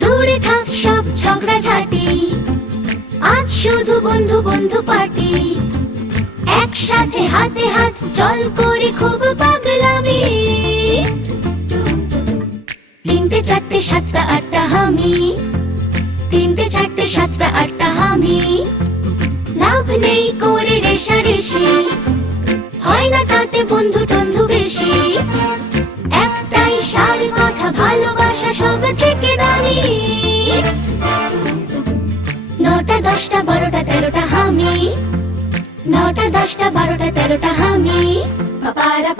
দূরে থাক সব ঝগড়াঝাটি, আজ শুধু বন্ধু বন্ধু পার্টি। একসাথে হাতে হাত চল করি খুব পাগলামি। তিনটে চারটে সাতটা আটটা হামি, তিনটে চারটে সাতটা আটটা হামি। লাভ নেই করে রেষারেষি, হয় না তাতে বন্ধু টন্ধু বেশি। একটাই সার কথা, ভালোবাসা সব থেকে দামি। নটা দশটা বারোটা তেরোটা হামি, নটা দশটা বারোটা তেরোটা হামি। পাপারা